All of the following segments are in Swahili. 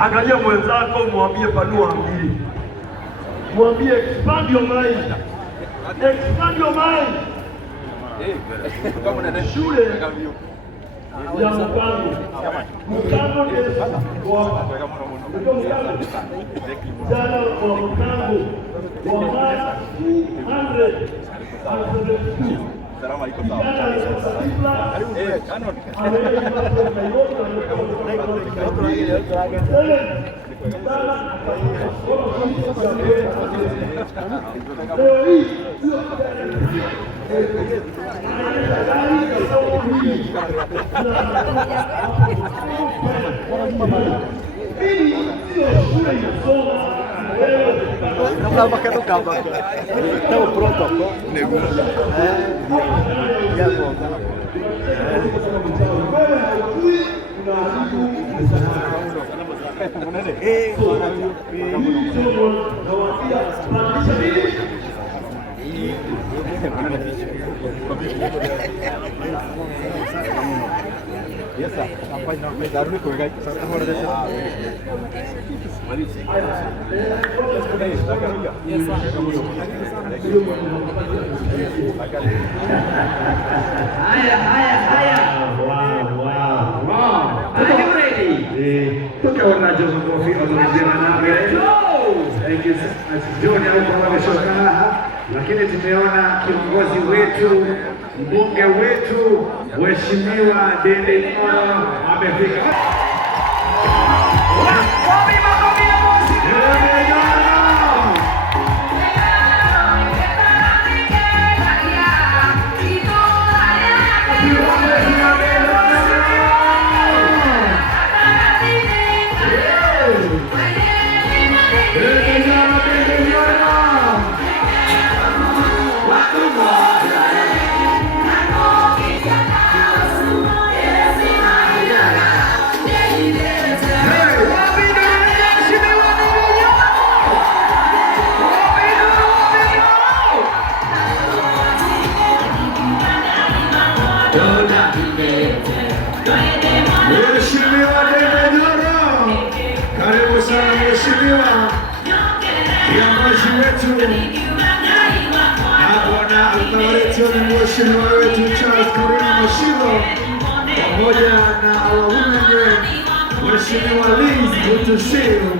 Angalia mwenzako, mwambie panua akili, mwambie expand your mind, expand your mind. Shule ya mpango jana wa mpango wa mara 272. Salamu alaykum. Não dava que no cabo aqui. Estamos prontos aqui. E agora? Biasa, sampai nak daru ni kau gay. Haya. Wow. Are you ready? Tukaona Jose Kofi anaonekana nami. Thank you. Jioni hapo wameshoka, lakini tumeona kiongozi wetu, mbunge wetu, Mheshimiwa Dende Moyo amefika. Mheshimiwa Dende Moyo, karibu sana mheshimiwa, kiongozi wetu na bwana wetu ni mheshimiwa wetu Charles Karina Mashiro, pamoja na our women, Mheshimiwa Liz Butushiru.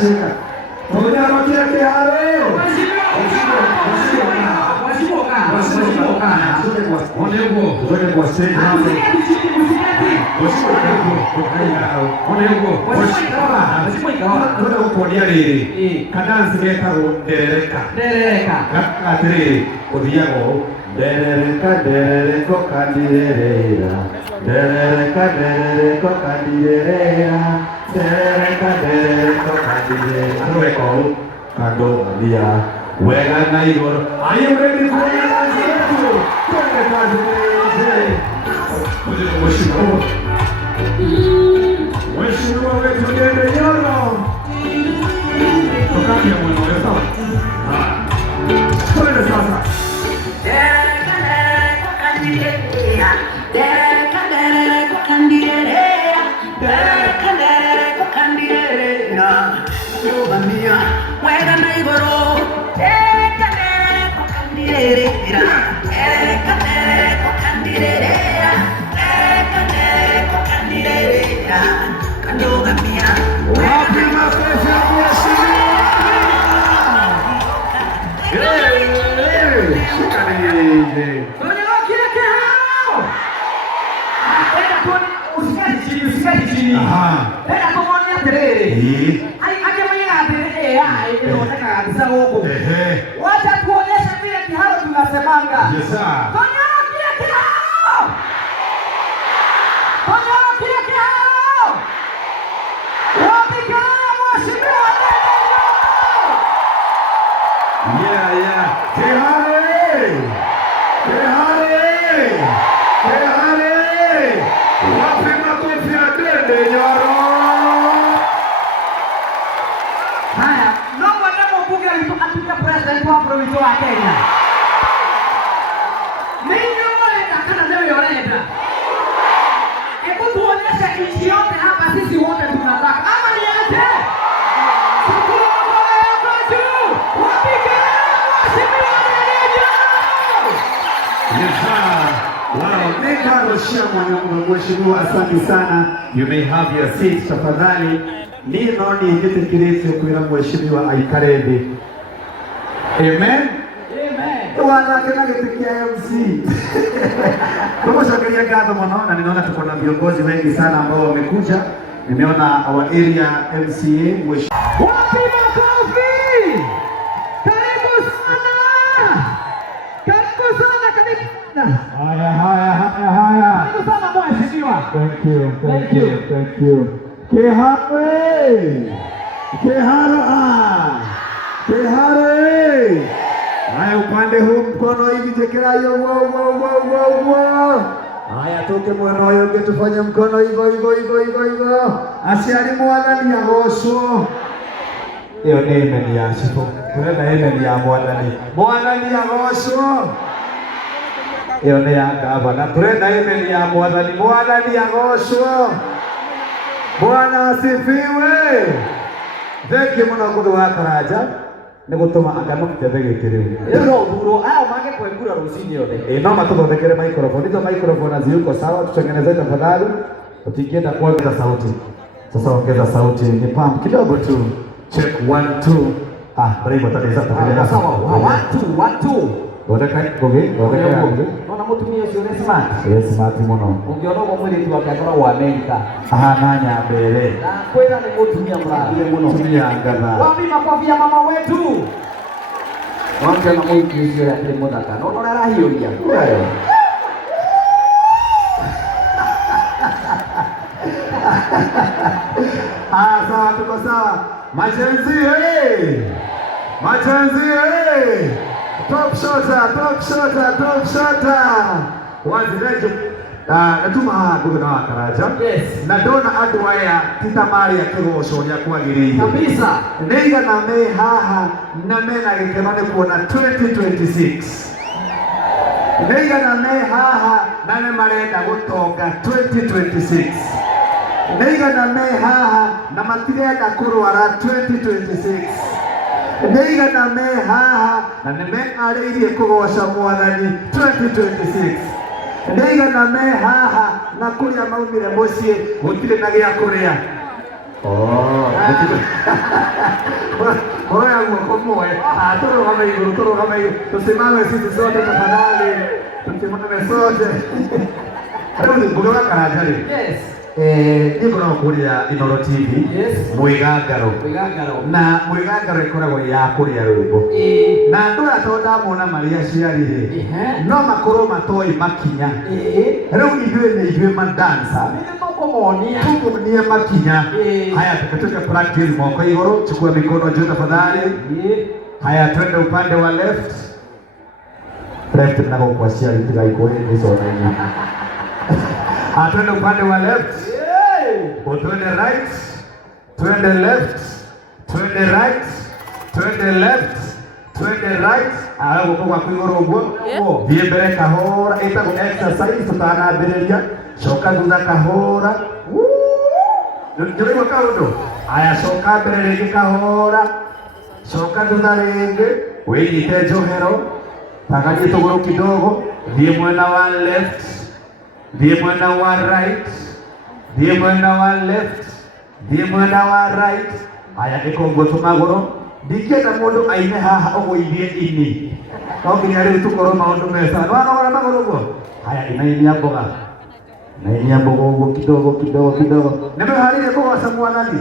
Shika. Pamoja na kile kihawe. Wasipoka. Zote kwa stage hapo. Mheshimiwa Ndio kuonia riri. Kadansi getagwo nderereka. Nderereka. Atiri uthiago nderereka kandirerera. Nderereka kandirerera. Nderereka kandirerera. Anweko kando dia wega na igoro. Are you ready for this? Mheshimiwa wetu Dede Nyoro. Tokani ya mwana wewe sawa? Twende sasa. Wapi makofi ya mheshimiwa? Wacha tuonyeshe vile kiharo tunasemanga. Yes sir. Konyoro kile kiharo. Konyoro kile kiharo. Wapigana mheshimiwa Dede Nyoro. Yeah. Kehare. Wapi makofi ya Dede Nyoro? Haya, naomba ndio mbunge atupe president wa province wa Kenya. Mimi naona kana leo yorenda. Hebu tuonyeshe nchi yote hapa sisi wote tunataka. Ama ni aje? Mheshimiwa, asante sana. You may have your seat tafadhali. Nino ni ngete kirete kuira mheshimiwa aikarebe. Amen. Wana kana getikia MC. Kwa sababu gado mnaona, ninaona tuko na viongozi wengi sana ambao wamekuja. Nimeona our area MCA mheshimiwa. Wapi makofi? Karibu sana. Karibu sana. Haya. Karibu sana mheshimiwa. Thank you. Kehare. Haya, upande huu mkono hivi tekerayo. Wow. Haya, toke mwana huyo tufanye mkono hivyo. Asiari mwadhani ya gosho. Iyo ni ya shifu. Kuna ni ya mwadhani. Mwadhani ya gosho. Iyo ni ya gavana. Kuna ni ya mwadhani. Mwadhani ya gosho. Bwana asifiwe. Theke mwana kudu wa karaja. Nigutuma agano mtebege kiriu. Ero duro ao mange kwengura rucinĩ yothe. No matuthondekere microphone. Hizo microphone haziko sawa, tutengeneze tafadhali. Ukienda kuongeza sauti. Sasa ongeza sauti. Ni pump kidogo tu. Check 1 2. Bravo tatiza tafadhali. Sawa. 1 2. Wodeka goge. Nona mutumia ucio ni smart. Yes, smart muno. Ungiona ugo mwiritu wake akoragwo Amerika. Nanya mbere. Na kwira ni mutumia murathime muno. Tumia ngatha. Wapi makofi ya mama wetu? Wamke na mwiki ucio ya kile muthaka. Nona arahiuria. Sawa, tuko sawa. Machenzi. Top shota. Wazirejo. Natuma guvana wa Karaja. Yes. Na dona andu aya titamari ya kigoco ria kwagiriire. Kabisa. Neiga na me haha na mena gikeno ni kuona 2026. Neiga na me haha na ne marenda gutonga 2026. Neiga na me haha na matirenda kurwara 2026. Neiga na me haha na ne me ariirie kugoca Mwathani 2026. Neiga na me haha na kuria maumire mucii gutire na gia kuria. Oya guoko mwe. Tusimame sisi sote tafadhali. Tusimame sote. Rĩu ngũgĩoka karanjarĩ. Yes. Nĩ ngoragwo kũrĩa Inooro TV. Yes. Mwĩgangaro. Na mwĩgangaro ĩkoragwo ya kũrĩa rwĩmbo. Na andũ aya tondũ ndamona marĩ aciari-rĩ, no makorwo matoĩ makinya. Rĩu ithuĩ madansa tukumonie makinya. Haya, tukatuke practice moko igũrũ, chukua mikono juu tafadhali. Haya, twende upande wa left. Left na kwa aciari tigaikũhe nĩconaine. Twende upande wa left. Twende right. Twende left. Twende right. Twende left. Twende right. Alafu kwa kuigũrũ ũguo. Thiĩ mbere kahora, ĩtagwo exercise tũtanambĩrĩria. Coka thutha kahora. Nĩũraigua kaũndũ? Aya, coka mbere rĩngĩ kahora. Coka thutha rĩngĩ. Wĩnyite njohero. Tagalie tũgũrũ kidogo. Thiĩ mwena wa left. Thiĩ mwena wa right. Thiĩ mwena wa left. Thiĩ mwena wa right. Aya, ĩka ũguo tũmagũrũ. Ndingĩenda mũndũ aime haha ũgũithie ini. No nginya rĩu tũkorwo maũndũ mesa. Nĩwanogora magũrũ ũguo? Haya, inainia mboga. Inainia mboga ũguo kidogo. Nĩmwĩharĩirie kũgoca Mwathani?